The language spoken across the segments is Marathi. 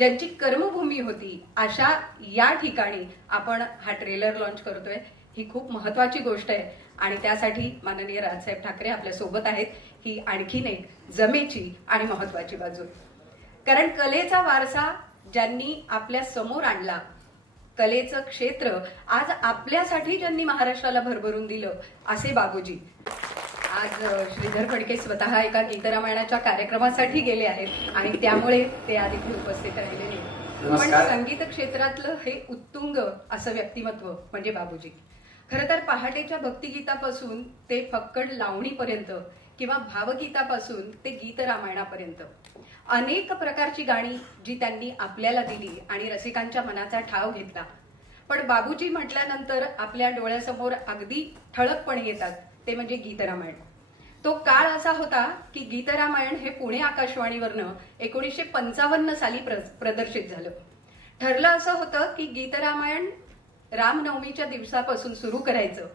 ज्यांची कर्मभूमी होती अशा या ठिकाणी आपण हा ट्रेलर लॉन्च करतोय। ही खूप महत्वाची गोष्ट आहे आणि त्यासाठी माननीय राजसाहेब ठाकरे आपल्या सोबत आहेत। ही आणखीन एक जमेची आणि महत्वाची बाजू, कारण कलेचा वारसा ज्यांनी आपल्या समोर आणला, कलेचं क्षेत्र आज आपल्यासाठी ज्यांनी महाराष्ट्राला भरभरून दिलं असे बाबूजी। आज श्रीधर फडके स्वतः एका गीतरामायणाच्या कार्यक्रमासाठी गेले आहेत आणि त्यामुळे ते आज इथे उपस्थित राहिले नाही। पण संगीत क्षेत्रातलं हे उत्तुंग असं व्यक्तिमत्व म्हणजे बाबूजी। खरं तर पहाटेच्या भक्तिगीतापासून ते फक्कड लावणीपर्यंत किंवा भावगीतापासून ते गीतरामायणापर्यंत अनेक प्रकारची गाणी जी त्यांनी आपल्याला दिली आणि रसिकांच्या मनाचा ठाव घेतला। पण बाबूजी म्हटल्यानंतर आपल्या डोळ्यासमोर अगदी ठळकपणे येतात ते म्हणजे गीतरामायण। तो काळ असा होता की गीतरामायण हे पुणे आकाशवाणीवरनं 1955 साली प्रदर्शित झालं। ठरलं असं होतं की गीतरामायण रामनवमीच्या दिवसापासून सुरू करायचं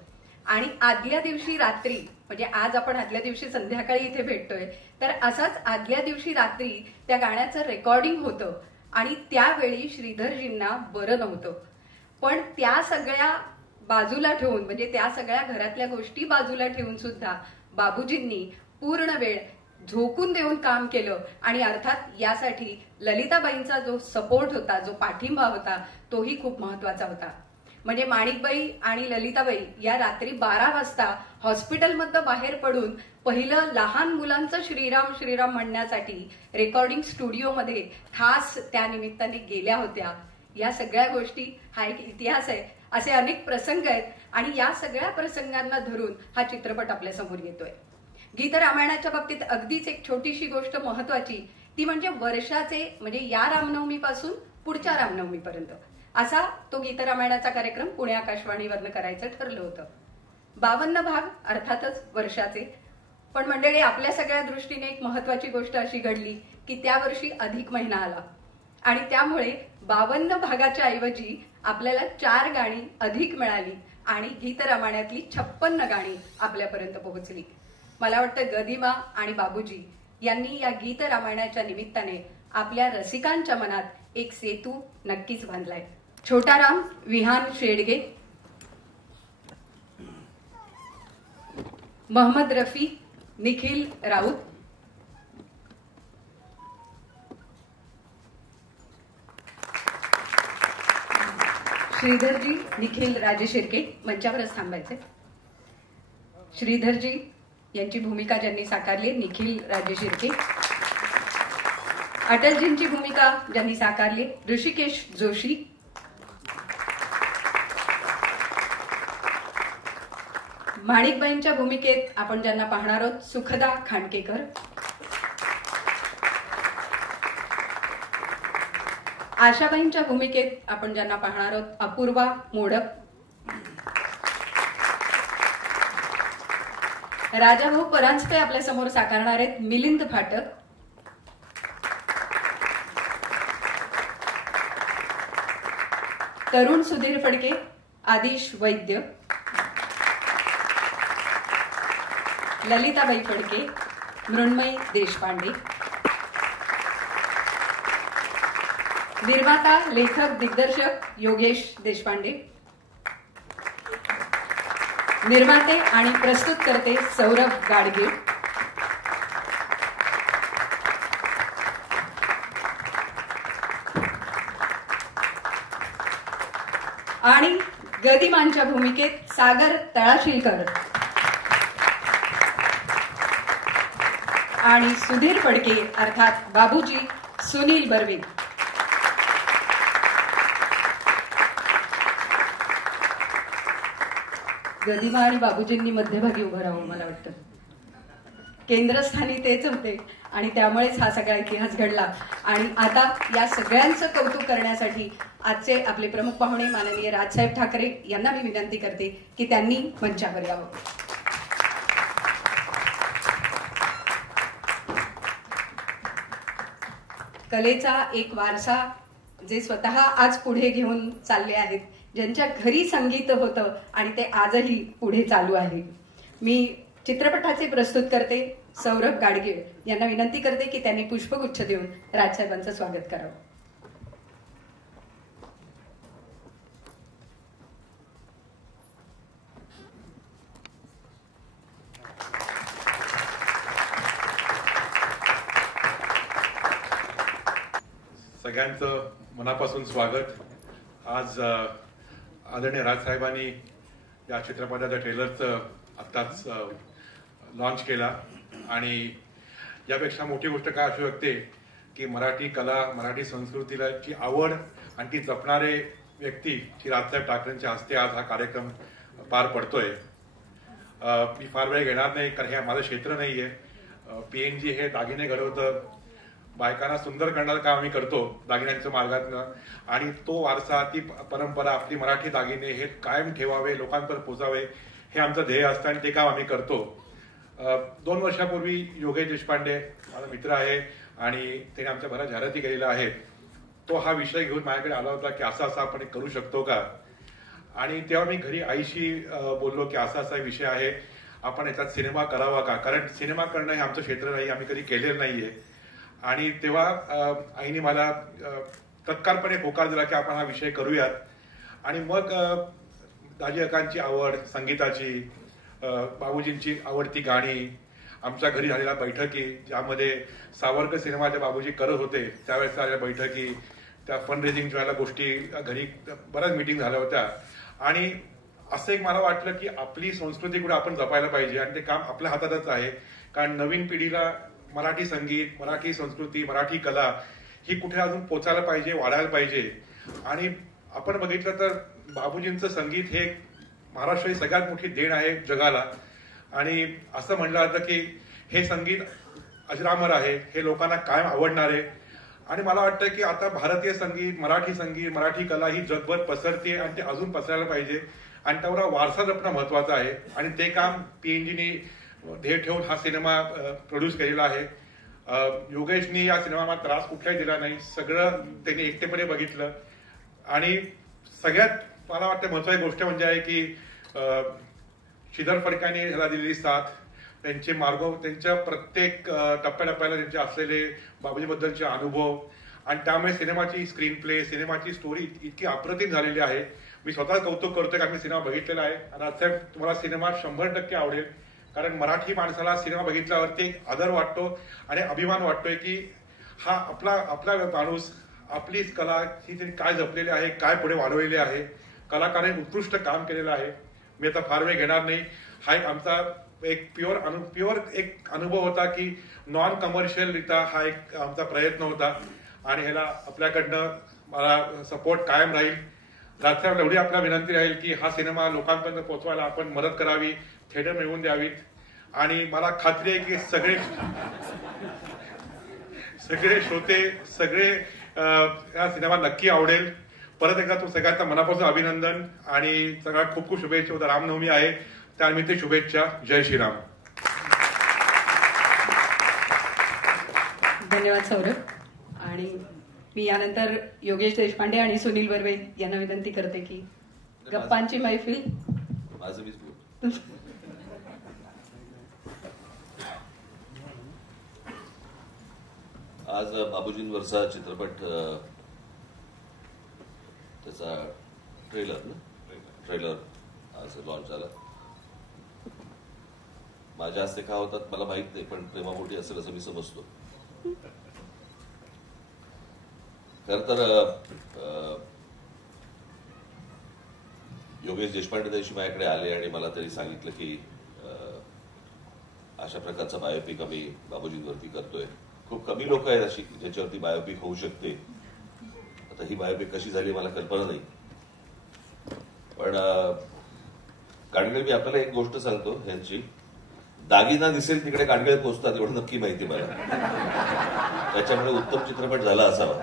आणि आदल्या दिवशी रात्री, म्हणजे आज आपण आदल्या दिवशी संध्याकाळी इथे भेटतोय, तर असाच आदल्या दिवशी रात्री त्या गाण्याचं रेकॉर्डिंग होतं आणि त्यावेळी श्रीधरजींना बरं नव्हतं। पण त्या सगळ्या बाजूला ठेवून, म्हणजे त्या सगळ्या घरातल्या गोष्टी बाजूला ठेवून सुद्धा बाबूजींनी पूर्ण वेळ झोकून देऊन काम केलं आणि अर्थात यासाठी ललिताबाईंचा जो सपोर्ट होता, जो पाठिंबा होता, तोही खूप महत्वाचा होता। म्हणजे माणिकबाई आणि ललिताबाई या रात्री 12 वाजता हॉस्पिटलमधनं बाहेर पडून पहिलं लहान मुलांचं श्रीराम श्रीराम म्हणण्यासाठी रेकॉर्डिंग स्टुडिओमध्ये खास त्या निमित्ताने गेल्या होत्या। या सगळ्या गोष्टी हा एक इतिहास आहे। असे अनेक प्रसंग आहेत आणि या सगळ्या प्रसंगांना धरून हा चित्रपट आपल्या समोर येतोय। गीतरामायणाच्या बाबतीत अगदीच एक छोटीशी गोष्ट महत्वाची, ती म्हणजे वर्षाचे, म्हणजे या रामनवमीपासून पुढच्या रामनवमीपर्यंत असा तो गीतरामायणाचा कार्यक्रम पुणे आकाशवाणीवरनं करायचं ठरलं होतं। 52 भाग अर्थातच वर्षाचे। पण मंडळी, आपल्या सगळ्या दृष्टीने एक महत्वाची गोष्ट अशी घडली की त्या वर्षी अधिक महिना आला आणि त्यामुळे 52 भागाच्या ऐवजी आपल्याला 4 गाणी अधिक मिळाली आणि गीतरामायणातली 56 गाणी आपल्यापर्यंत पोहोचली। मला वाटतं गदिमा आणि बाबूजी यांनी या गीतरामायणाच्या निमित्ताने आपल्या रसिकांच्या मनात एक सेतू नक्कीच बांधलाय। छोटा राम विहान शेडगे, मोहम्मद रफी, निखिल राऊत, श्रीधरजी, निखिल राजे शिर्के मंचावरच थांबायचे। श्रीधरजी यांची भूमिका ज्यांनी साकारली निखिल राजे शिर्के, अटलजींची भूमिका ज्यांनी साकारली ऋषिकेश जोशी, माणिकबाईंच्या भूमिकेत आपण ज्यांना पाहणार आहोत सुखदा खांडकेकर, आशाबाईंच्या भूमिकेत आपण ज्यांना पाहणार आहोत अपूर्वा मोडक, राजाभाऊ परांजपे आपल्या समोर साकारणार आहेत मिलिंद फाटक, तरुण सुधीर फडके आदिश वैद्य, ललिताबाई फडके मृण्मयी देशपांडे, निर्माता लेखक दिग्दर्शक योगेश देशपांडे, निर्माते आणि प्रस्तुतकर्ते सौरभ गाडगीळ, आणि गदिमांच्या भूमिकेत सागर तळाशीलकर आणि सुधीर फडके अर्थात बाबूजी सुनील बर्वे। गदिमा आणि बाबूजींनी मध्यभागी उभं राहून मला वाटतं केंद्रस्थानी तेच होते आणि त्यामुळेच हा सगळा इतिहास घडला। आणि आता या सगळ्यांचं कौतुक करण्यासाठी आजचे आपले प्रमुख पाहुणे माननीय राजसाहेब ठाकरे यांना मी विनंती करते की त्यांनी मंचावर यावं। कलेचा एक वारसा जे स्वतः आज पुढे घेऊन चालले आहेत, ज्यांच्या घरी संगीत होतं आणि ते आजही पुढे चालू आहे। मी चित्रपटाचे प्रस्तुत करते सौरभ गाडगीळ यांना विनंती करते की त्यांनी पुष्पगुच्छ देऊन राजसाहेबांचं स्वागत करावं। सगळ्यांचं मनापासून स्वागत. आज आदरणीय राजसाहेबांनी या चित्रपटाच्या ट्रेलरचं आत्ताच लॉन्च केला आणि यापेक्षा मोठी गोष्ट काय असू शकते की मराठी कला, मराठी संस्कृतीला ची आवड आणि ती जपणारे व्यक्ती श्री राजसाहेब ठाकरेंच्या हस्ते आज हा कार्यक्रम पार पडतोय. मी फार वेळ घेणार नाही कारण हे माझं क्षेत्र नाहीये. PNG हे दागिने घडवतं, बायकांना सुंदर करण्याचं काम आम्ही करतो दागिन्यांच्या मार्गातनं, आणि तो वारसा, ती परंपरा, आपली मराठी दागिने हे कायम ठेवावे, लोकांपर्यंत पोचावे, हे आमचं ध्येय असतं आणि ते काम आम्ही करतो. 2 वर्षापूर्वी योगेश देशपांडे माझा मित्र आहे आणि त्याने आमच्या बऱ्याच जाहिराती केलेल्या आहेत. तो हा विषय घेऊन माझ्याकडे आला होता की असं आपण करू शकतो का, आणि तेव्हा मी घरी आईशी बोललो की असा विषय आहे, आपण याच्यात सिनेमा करावा का, कारण सिनेमा करणं हे आमचं क्षेत्र नाही, आम्ही कधी केलेलं नाहीये. आणि तेव्हा आईने मला तत्काळपणे होकार दिला की आपण हा विषय करूयात. आणि मग दाजी अक्कांची आवड संगीताची, बाबूजींची आवडती गाणी, आमच्या घरी झालेल्या बैठकी ज्यामध्ये सावरकर सिनेमाच्या बाबूजी करत होते त्यावेळेस झालेल्या बैठकी, त्या फंड रेझिंगच्या वेळेला गोष्टी, घरी बऱ्याच मिटिंग झाल्या होत्या. आणि असं एक मला वाटलं की आपली संस्कृती कुठे आपण जपायला पाहिजे आणि ते काम आपल्या हातातच आहे. कारण नवीन पिढीला मराठी संगीत, मराठी संस्कृती, मराठी कला ही कुठे अजून पोचायला पाहिजे, वाढायला पाहिजे. आणि आपण बघितलं तर बाबूजींचं संगीत हे महाराष्ट्राची सगळ्यात मोठी देण आहे जगाला. आणि असं म्हणलं जातं की हे संगीत अजरामर आहे, हे लोकांना कायम आवडणार आहे. आणि मला वाटतं की आता भारतीय संगीत, मराठी कला ही जगभर पसरते आणि ते अजून पसरायला पाहिजे आणि त्यावर वारसा जपणं महत्वाचं आहे. आणि ते काम PNGने ध्येय ठेवून हा सिनेमा प्रोड्यूस केलेला आहे. योगेशनी या सिनेमाला त्रास कुठलाही दिला नाही, सगळं त्यांनी एकटेपणे बघितलं. आणि सगळ्यात मला वाटतं महत्वाची गोष्ट म्हणजे आहे की श्रीधर फडक्याने ह्याला दिलेली साथ, त्यांचे मार्ग, त्यांच्या प्रत्येक टप्प्याटप्प्याला त्यांचे असलेले बाबूजीबद्दलचे अनुभव, आणि त्यामुळे सिनेमाची स्क्रीन प्ले, सिनेमाची स्टोरी इतकी अप्रतिम झालेली आहे. मी स्वतः कौतुक करतोय की आम्ही सिनेमा बघितलेला आहे. आणि राजसाहेब, तुम्हाला सिनेमा 100% आवडेल, कारण मराठी माणसाला सिनेमा बघितल्यावरती आदर वाटतो आणि अभिमान वाटतोय की हा आपला माणूस, आपलीच कला ही काय जपलेली आहे, काय पुढे वाढवलेली आहे, कलाकारांनी उत्कृष्ट काम केलेलं आहे. मी आता फार वेळ घेणार नाही. हा एक आमचा एक प्युअर एक अनुभव होता की नॉन कमर्शियलरित्या हा एक आमचा प्रयत्न होता आणि ह्याला आपल्याकडनं मला सपोर्ट कायम राहील. राजसाहेब, एवढी आपल्या विनंती राहील की हा सिनेमा लोकांपर्यंत पोहोचवायला आपण मदत करावी, थिएटर मिळवून द्यावीत. आणि मला खात्री आहे की सगळे श्रोते, सगळे हा सिनेमा नक्की आवडेल. परत एकदा तू सगळ्यांचा मनापासून अभिनंदन आणि सगळ्या खूप खूप शुभेच्छा. उद्या रामनवमी आहे, त्यानिमित्त शुभेच्छा. जय श्रीराम. धन्यवाद सौरभ. आणि मी यानंतर योगेश देशपांडे आणि सुनील बर्वे यांना विनंती करते की गप्पांची मैफिल. आज बाबूजींवरचा चित्रपट, त्याचा ट्रेलर आज लॉन्च झाला. माझ्या हस्ते का होतात मला माहित नाही, पण प्रेमापोटी असेल असं मी समजतो. खर तर योगेश देशपांडे दिवशी माझ्याकडे आले आणि मला तरी सांगितलं की अशा प्रकारचा बायोपिक आम्ही बाबूजींवरती करतोय. खूप कमी लोक आहेत अशी ज्याच्यावरती बायोपिक होऊ शकते. आता ही बायोपिक कशी झाली मला कल्पना नाही, पण गाडगीळ, मी आपल्याला एक goष्ट सांगतो ह्यांची. दागिना दिसेल तिकडे गाडगीळ पोचतात एवढं नक्की माहिती मला. त्याच्यामुळे उत्तम चित्रपट झाला असावा.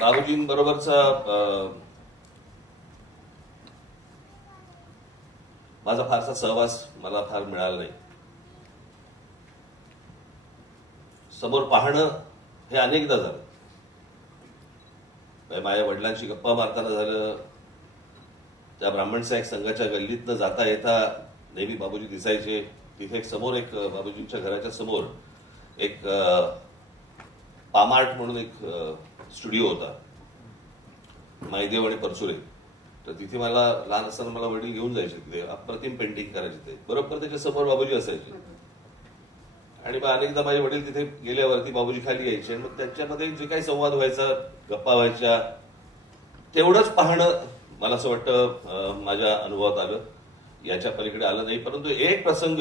बाबूजींबरोबरचा माझा फारसा सहवास मला फार मिळाला नाही. समोर पाहणं हे अनेकदा झालं. माझ्या वडिलांशी गप्पा मारताना झालं, त्या ब्राह्मण साहेब संघाच्या गल्लीतनं जाता येता नेहमी बाबूजी दिसायचे. तिथे एक समोर, एक बाबूजींच्या घराच्या समोर एक पामार्ट म्हणून एक स्टुडिओ होता, मायदेव आणि परचुरे. तर तिथे मला लहान असताना मला वडील घेऊन जायचे. तिथे अप्रतिम पेंटिंग करायचे. ते बरोबर त्याच्या समोर बाबूजी असायचे. आणि मग अनेकदा माझे वडील तिथे गेल्यावरती बाबूजी खाली यायचे आणि मग त्यांच्यामध्ये जे काही संवाद व्हायचा, गप्पा व्हायच्या, तेवढंच पाहणं मला असं वाटतं माझ्या अनुभवात आलं. याच्या पलीकडे आलं नाही. परंतु एक प्रसंग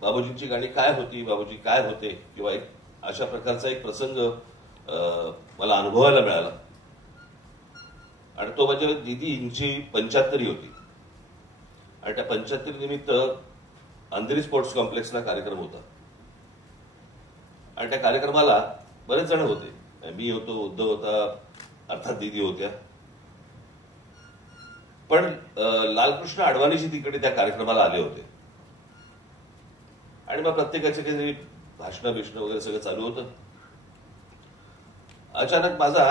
बाबूजींची गाणी काय होती, बाबूजी काय होते, किंवा एक अशा प्रकारचा एक प्रसंग मला अनुभवायला मिळाला. आणि तो म्हणजे दीदींची 75 होती आणि त्या 75 निमित्त अंधेरी स्पोर्ट्स कॉम्प्लेक्सला कार्यक्रम होता. आणि त्या कार्यक्रमाला बरेच जण होते. मी होतो, उद्धव होता, अर्थात दीदी होत्या. पण लालकृष्ण अडवाणीजी तिकडे त्या कार्यक्रमाला आले होते. आणि मग प्रत्येकाचे काही भाषणं बिषणं वगैरे सगळं चालू होतं. अचानक माझा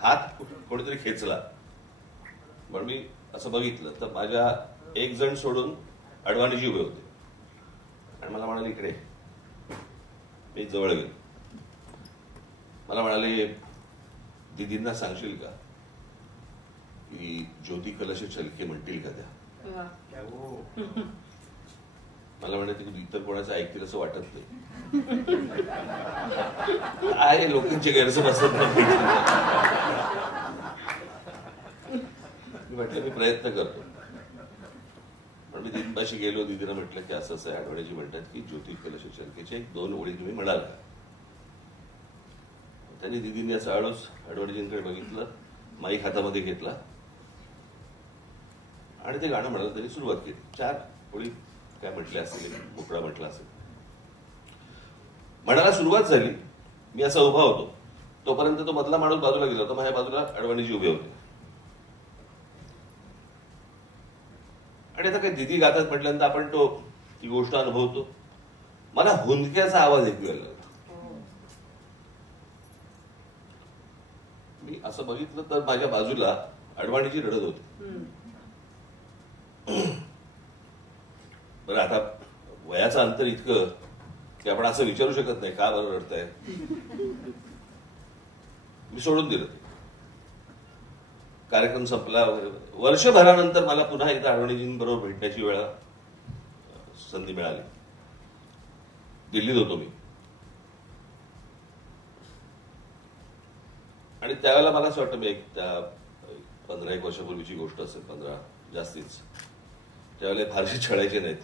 हात कोणीतरी खेचला. पण मी असं बघितलं तर माझ्या एक जण सोडून अडवाणीजी उभे होते आणि मला म्हणाले इकडे. मी जवळ गेलो. मला म्हणाले दीदींना सांगशील का की ज्योती कलश चलके म्हणतील का त्या. मला म्हणाले तू इतर कोणाचं ऐकतील असं वाटत नाही. आहे लोकांचे गैरसमज असतात. मी म्हटलं मी प्रयत्न करतो. पण मी दीदींपाशी गेलो. दीदीला म्हटलं की असं असं अडवाणीजी म्हणतात की ज्योती कलश चलकेचे 2 ओळी तुम्ही म्हणाल का. त्यांनी दीदींनी असं हळूच अडवाणीजींकडे बघितलं, माईक हातामध्ये घेतला आणि ते गाणं म्हणायला त्यांनी सुरुवात केली. 4 ओळी काय म्हटल्या असेल, मोकळा म्हटला असेल. म्हणायला सुरुवात झाली. मी असा उभा होतो. तोपर्यंत तो मधला माणूस बाजूला गेला होता. माझ्या बाजूला अडवाणीजी उभे होते. आणि आता काही दीदी गातात म्हटल्यानंतर आपण ती गोष्ट अनुभवतो. मला हुंदक्याचा आवाज ऐकू यायला लागला. मी असं बघितलं तर माझ्या बाजूला अडवाणीजी रडत होते. बरं, आता वयाचं अंतर इतकं की आपण असं विचारू शकत नाही का बरं रडताय. मी सोडून दिलं. कार्यक्रम संपला. वर्षभरानंतर मला पुन्हा एकदा अडवाणीजींबरोबर भेटण्याची वेळा संधी मिळाली. दिल्लीत होतो मी. आणि त्यावेळेला मला असं वाटतं, मी त्या 15-1 वर्षापूर्वीची गोष्ट असेल, 15 जास्तीच. त्यावेळेला फारशी छळायचे नाहीत.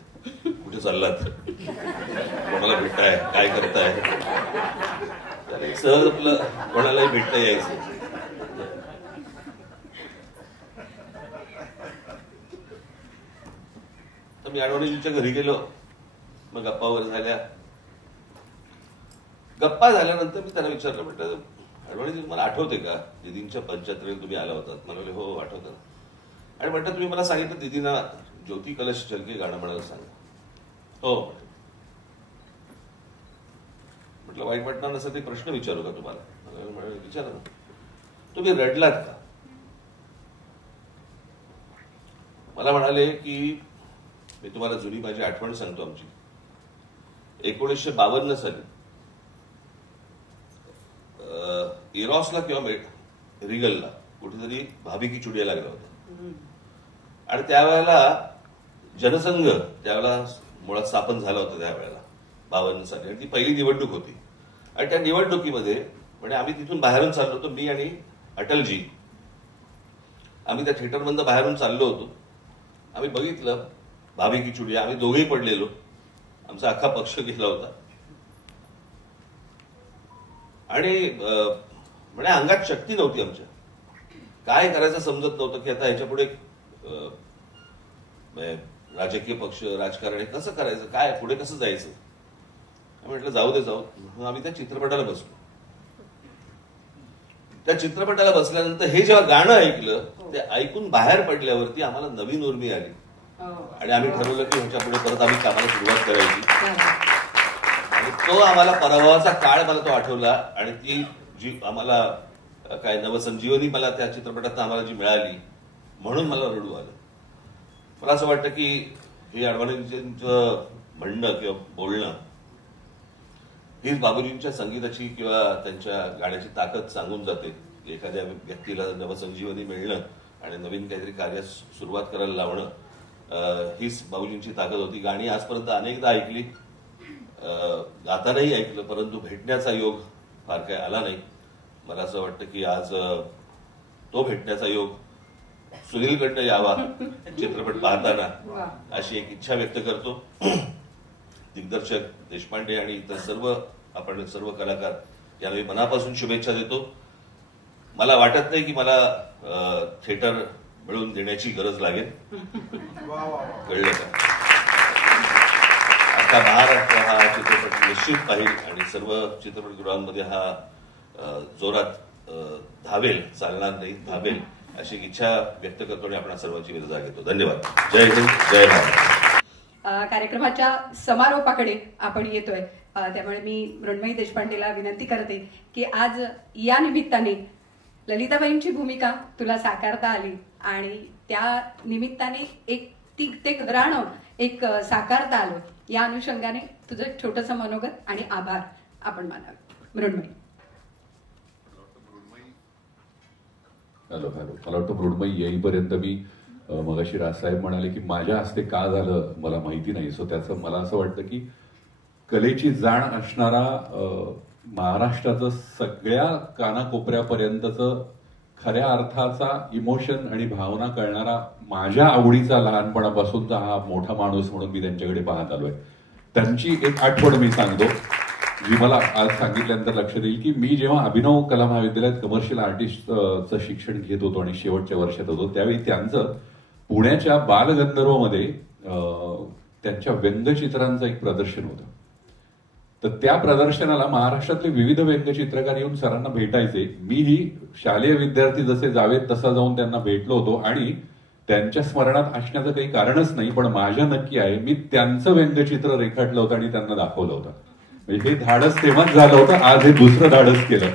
कुठे चाललात, कोणाला भेटताय, काय करताय, सहज आपलं कोणालाही भेटता यायचं. तर मी अडवाणीजींच्या घरी गेलो. मग गप्पा वगैरे झाल्या. गप्पा झाल्यानंतर मी त्यांना विचारलं, म्हटलं अडवाणीजी तुम्हाला आठवते का दीदींच्या 75 तुम्ही आला होतात. मला हो आठवतं. आणि म्हटलं तुम्ही मला सांगितलं दीदींना ज्योती कलश चलके गाणं म्हणायला सांगा. हो म्हटलं वाईट वाटणार नसं ते प्रश्न विचारू का तुम्हाला. विचारा ना. तुम्ही रडलात का. मला म्हणाले की मी तुम्हाला जुनी माझी आठवण सांगतो आमची. 1952 साली इरॉसला किंवा रिगलला कुठेतरी भाभी की चुडिया लागला होता. आणि त्यावेळेला जनसंघ त्यावेळेला मुळात स्थापन झाला होता. त्यावेळेला 52 साली. आणि ती पहिली निवडणूक होती. आणि त्या निवडणुकीमध्ये म्हणजे आम्ही तिथून बाहेरून चाललो होतो. मी आणि अटलजी आम्ही त्या थिएटरमधून बाहेरून चाललो होतो. आम्ही बघितलं भाभी की चुडिया. आम्ही दोघेही पडलेलो. आमचा अख्खा पक्ष गेला होता. आणि म्हणजे अंगात शक्ती नव्हती आमच्या. काय करायचं समजत नव्हतं की आता ह्याच्यापुढे राजकीय पक्ष, राजकारण कसं करायचं, काय पुढे कसं जायचं. म्हटलं जाऊ दे जाऊ. आम्ही त्या चित्रपटाला बसलो. त्या चित्रपटाला बसल्यानंतर हे जेव्हा गाणं ऐकलं, ते ऐकून बाहेर पडल्यावरती आम्हाला नवीन उर्मी आली. आणि आम्ही ठरवलं की ह्याच्या पुढे परत आम्ही कामाला सुरुवात करायची. आणि तो आम्हाला पराभवाचा काळ मला तो आठवला. आणि ती जी आम्हाला काय नवसंजीवनी मला त्या चित्रपटात आम्हाला जी मिळाली, म्हणून मला रडू आलं. मला असं वाटतं की हे अडवाणीजींचं म्हणणं किंवा बोलणं हीच बाबूजींच्या संगीताची किंवा त्यांच्या गाण्याची ताकद सांगून जाते. एखाद्या व्यक्तीला नवसंजीवनी मिळणं आणि नवीन काहीतरी कार्यास सुरुवात करायला लावणं हीच बाबूजींची ताकद होती. गाणी आजपर्यंत अनेकदा ऐकली, गातानाही ऐकलं, परंतु भेटण्याचा योग फार काही आला नाही. मला असं वाटतं की आज तो भेटण्याचा योग सुनीलकडनं यावा चित्रपट पाहताना, अशी एक इच्छा व्यक्त करतो. दिग्दर्शक देशपांडे आणि इतर आपण सर्व कलाकार यांना मी मनापासून शुभेच्छा देतो. मला वाटत नाही की मला थिएटर मिळवून देण्याची गरज लागेल. कळलं का? आता महाराष्ट्र हा चित्रपट निश्चित पाहिल आणि सर्व चित्रपटगृहांमध्ये हा जोरात धावेल, चालणार नाही, धावेल, अशी इच्छा व्यक्त करतो आणि आपण सर्वांची विरजा घेतो. धन्यवाद. जय हिंद, जय भारत. कार्यक्रमाच्या समारोपाकडे आपण येतोय, त्यामुळे मी मृण्मयी देशपांडेला विनंती करते की आज या निमित्ताने ललिताबाईंची भूमिका तुला साकारता आली आणि त्या निमित्ताने एक ते घराणं एक साकारता आलं, या अनुषंगाने तुझं एक छोटंसं मनोगत आणि आभार आपण मानावे. मृण्मयी. हॅलो. मला वाटतं मृण्मयी येईपर्यंत मी मगाशी राजसाहेब म्हणाले की माझ्या हस्ते का झालं मला माहिती नाही. सो त्याचं मला असं वाटतं की कलेची जाण असणारा महाराष्ट्राचं सगळ्या कानाकोपऱ्यापर्यंतचं खऱ्या अर्थाचा इमोशन आणि भावना कळणारा माझ्या आवडीचा लहानपणापासूनचा हा मोठा माणूस म्हणून मी त्यांच्याकडे पाहत आलोय. त्यांची एक आठवण मी सांगतो जी मला आज सांगितल्यानंतर लक्षात येईल की मी जेव्हा अभिनव कला महाविद्यालयात कमर्शियल आर्टिस्टचं शिक्षण घेत होतो आणि शेवटच्या वर्षात होतो, त्यावेळी त्यांचं पुण्याच्या बालगंधर्वमध्ये त्यांच्या व्यंगचित्रांचं एक प्रदर्शन होतं. तर त्या प्रदर्शनाला महाराष्ट्रातले विविध व्यंगचित्रकार येऊन सरांना भेटायचे. मीही शालेय विद्यार्थी जसे जावेत तसा जाऊन त्यांना भेटलो होतो आणि त्यांच्या स्मरणात असण्याचं काही कारणच नाही, पण माझ्या नक्की आहे, मी त्यांचं व्यंगचित्र रेखाटलं होतं आणि त्यांना दाखवलं होतं. म्हणजे हे धाडस तेव्हाच झालं होतं. आज हे दुसरं धाडस केलं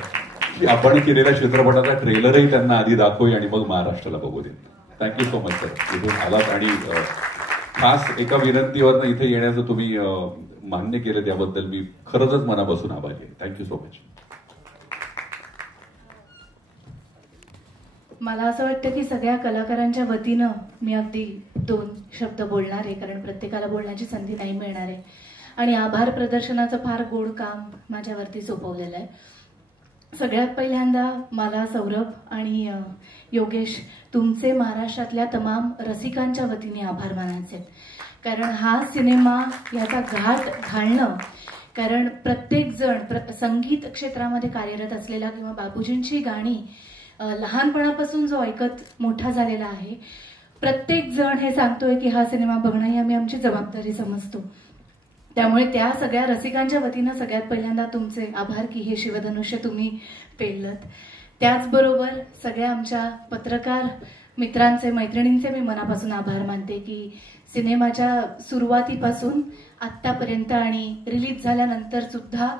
की आपण केलेल्या चित्रपटाचा ट्रेलरही त्यांना आधी दाखवूया आणि मग महाराष्ट्राला बघू दे. थँक्यू सो मच सर, इथून आलात आणि खास एका विनंतीवरनं इथे येण्याचं तुम्ही मान्य केलं त्याबद्दल मी खरंच मनापासून आभारी आहे. Thank you so much. मला असं वाटतं की सगळ्या कलाकारांच्या वतीनं मी अगदी 2 शब्द बोलणार आहे, कारण प्रत्येकाला बोलण्याची संधी नाही मिळणार आहे. आणि आभार प्रदर्शनाचं फार गोड काम माझ्यावरती सोपवलेलं आहे. सगळ्यात पहिल्यांदा मला सौरभ आणि योगेश तुमचे महाराष्ट्रातल्या तमाम रसिकांच्या वतीने आभार मानायचे, कारण हा सिनेमा याचा घाट घालणं, कारण प्रत्येक जण संगीत क्षेत्रामध्ये कार्यरत असलेला किंवा बाबूजींची गाणी लहानपणापासून जो ऐकत मोठा झालेला आहे, प्रत्येक जण हे सांगतोय की हा सिनेमा बघणं ही आम्ही आमची जबाबदारी समजतो. त्यामुळे त्या सगळ्या रसिकांच्या वतीनं सगळ्यात पहिल्यांदा तुमचे आभार की हे शिवधनुष्य तुम्ही पेललत. त्याचबरोबर सगळ्या आमच्या पत्रकार मित्रांचे, मैत्रिणींचे मी मनापासून आभार मानते की सिनेमाच्या सुरुवातीपासून आत्तापर्यंत आणि रिलीज झाल्यानंतर सुद्धा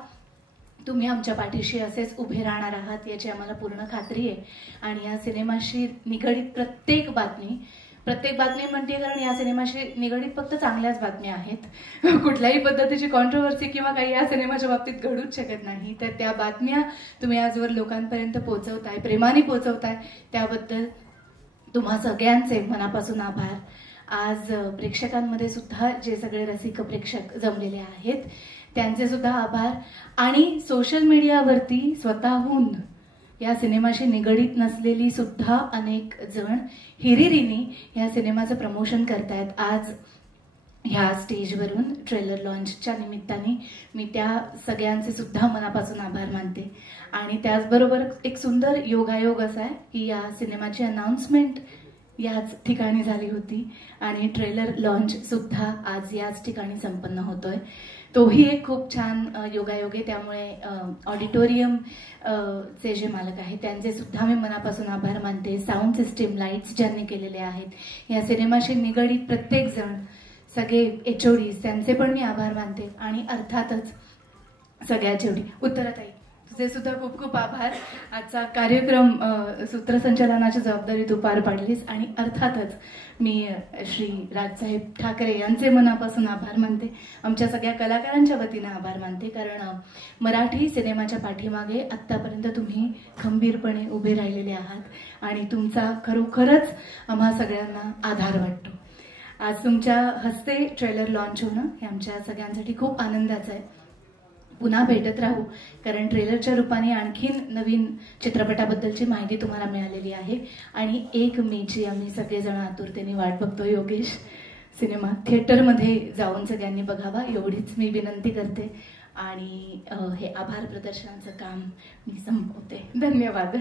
तुम्ही आमच्या पाठीशी असेच उभे राहणार आहात याची आम्हाला पूर्ण खात्री आहे. आणि या सिनेमाशी निगडीत प्रत्येक बातमी म्हणते, कारण या सिनेमाशी निगडीत फक्त चांगल्याच बातम्या आहेत. कुठल्याही पद्धतीची कॉन्ट्रोवर्सी किंवा काही या सिनेमाच्या बाबतीत घडूच शकत नाही. तर त्या बातम्या तुम्ही आजवर लोकांपर्यंत पोहोचवताय, प्रेमाने पोहोचवताय, त्याबद्दल तुम्हा सगळ्यांचे मनापासून आभार. आज प्रेक्षकांमध्ये सुद्धा जे सगळे रसिक प्रेक्षक जमलेले आहेत त्यांचे सुद्धा आभार. आणि सोशल मीडियावरती स्वतःहून या सिनेमाशी निगडीत नसलेली सुद्धा अनेक जण हिरिरीने या सिनेमाचं प्रमोशन करतायत. आज ह्या स्टेजवरून ट्रेलर लॉन्चच्या निमित्ताने मी त्या सगळ्यांचे सुद्धा मनापासून आभार मानते. आणि त्याचबरोबर एक सुंदर योगायोग असा आहे की या सिनेमाची अनाउन्समेंट याच ठिकाणी झाली होती आणि ट्रेलर लॉन्च सुद्धा आज याच ठिकाणी संपन्न होतोय. तोही एक खूप छान योगायोग आहे. त्यामुळे ऑडिटोरियम चे जे मालक आहेत त्यांचे सुद्धा मी मनापासून आभार मानते. साऊंड सिस्टीम, लाईट्स ज्यांनी केलेले आहेत, या सिनेमाशी निगडीत प्रत्येक जण, सगळे HODs त्यांचे पण मी आभार मानते. आणि अर्थातच सगळ्यात शेवटी उत्तराताई तुझे सुद्धा खूप खूप आभार. आजचा कार्यक्रम सूत्रसंचालनाची जबाबदारी तू पार पाडलीस आणि अर्थातच मी श्री राजसाहेब ठाकरे यांचे मनापासून आभार मानते. आमच्या सगळ्या कलाकारांच्या वतीनं आभार मानते, कारण मराठी सिनेमाच्या पाठीमागे आत्तापर्यंत तुम्ही खंबीरपणे उभे राहिलेले आहात आणि तुमचा खरोखरच आम्हा सगळ्यांना आधार वाटतो. आज तुमच्या हस्ते ट्रेलर लॉन्च होणं हे आमच्या सगळ्यांसाठी खूप आनंदाचं आहे. पुन्हा भेटत राहू, कारण ट्रेलरच्या रूपाने आणखीन नवीन चित्रपटाबद्दलची माहिती तुम्हाला मिळालेली आहे आणि 1 मेची आम्ही सगळेजण आतुरतेने वाट बघतो. योगेश, सिनेमा थिएटरमध्ये जाऊन सगळ्यांनी बघावा एवढीच मी विनंती करते आणि हे आभार प्रदर्शनाचं काम मी संपवते. धन्यवाद.